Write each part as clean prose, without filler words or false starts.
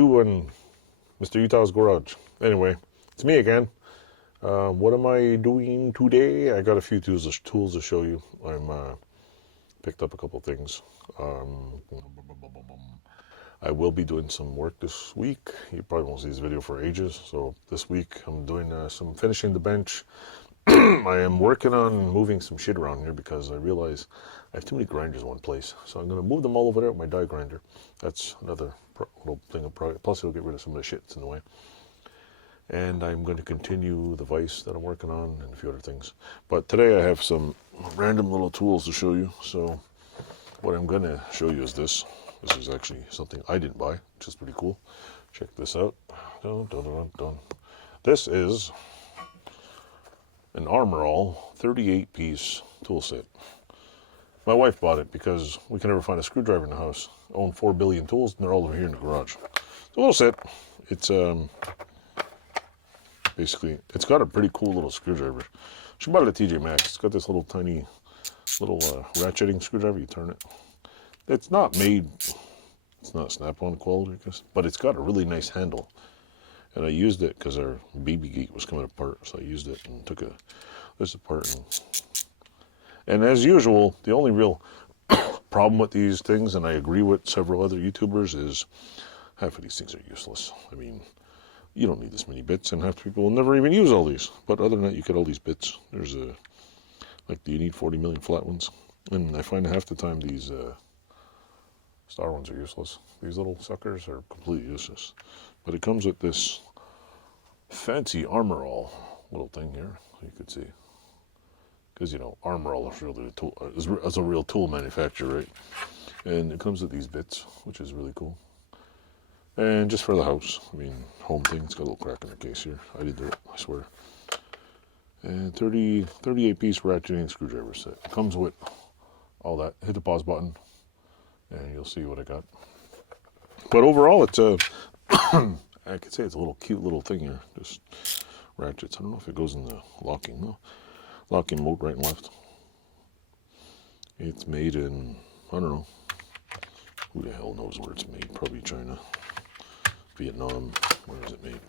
2 on Mr. Utah's Garage. Anyway, it's me again. What am I doing today? I got a few tools to show you. I'm picked up a couple things. I will be doing some work this week. You probably won't see this video for ages. So this week I'm doing some finishing the bench. I am working on moving some shit around here because I realize I have too many grinders in one place. So I'm going to move them all over there with my die grinder. That's another little thing of product. Plus it'll get rid of some of the shit that's in the way. And I'm going to continue the vise that I'm working on and a few other things. But today I have some random little tools to show you. So what I'm going to show you is this. This is actually something I didn't buy, which is pretty cool. Check this out. Dun, dun, dun, dun. This is an Armor All 38-piece tool set. My wife bought it because we can never find a screwdriver in the house. I own 4 billion tools, and they're all over here in the garage. It's a little set. It's basically, it's got a pretty cool little screwdriver. She bought it at TJMaxx. It's got this little tiny ratcheting screwdriver. You turn it. It's not made, it's not snap-on quality, I guess, but it's got a really nice handle. And I used it because our BB gate was coming apart, so I used it and took this apart. And as usual, the only real problem with these things, and I agree with several other YouTubers, is half of these things are useless. I mean, you don't need this many bits, and half the people will never even use all these. But other than that, you get all these bits. There's like, do you need 40 million flat ones? And I find half the time these star ones are useless. These little suckers are completely useless. But it comes with this fancy Armor All little thing here, you could see. Because, you know, Armor All is really is a real tool manufacturer, right? And it comes with these bits, which is really cool. And just for the house, I mean, home thing. It's got a little crack in the case here. I did it, I swear. And 38-piece ratcheting screwdriver set. It comes with all that. Hit the pause button, and you'll see what I got. But overall, it's a, I could say it's a little cute little thing here. Just ratchets. I don't know if it goes in the locking. No, locking mode right and left. It's made in, I don't know. Who the hell knows where it's made? Probably China. Vietnam. Where is it made?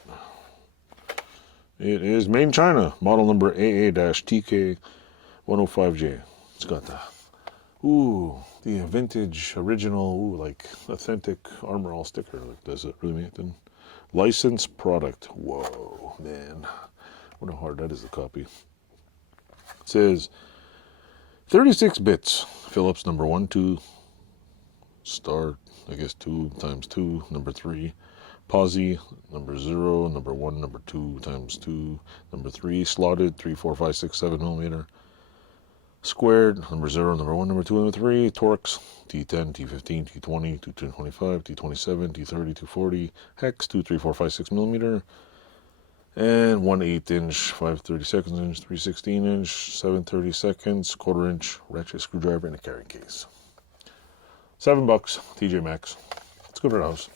It is made in China. Model number AA-TK105J. It's got the vintage, original, like authentic Armor All sticker. Like, does it really make it? Licensed product. Whoa, man. Wonder how hard that is to copy. It says 36 bits. Phillips number 1, 2, star, I guess 2 times 2, number 3. Posi, number 0, number 1, number 2 times 2, number 3, slotted, 3, 4, 5, 6, 7 millimeter. Squared, number 0, number 1, number 2, number 3. Torx, T10, T15, T20, T25, T27, T30, T40. Hex, 2, 3, 4, 5, 6 millimeter. And 1/8 inch, 5/32 inch, 3/16 inch, 7/32, 1/4 inch ratchet screwdriver in a carrying case. $7, TJMaxx. It's good for the house.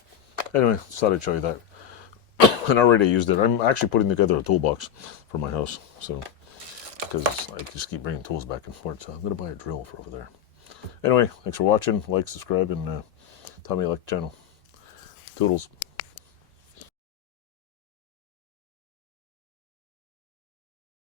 Anyway, just thought I'd show you that. And I already used it. I'm actually putting together a toolbox for my house. So, because I just keep bringing tools back and forth. So I'm going to buy a drill for over there. Anyway, thanks for watching. Like, subscribe, and tell me you like the channel. Toodles.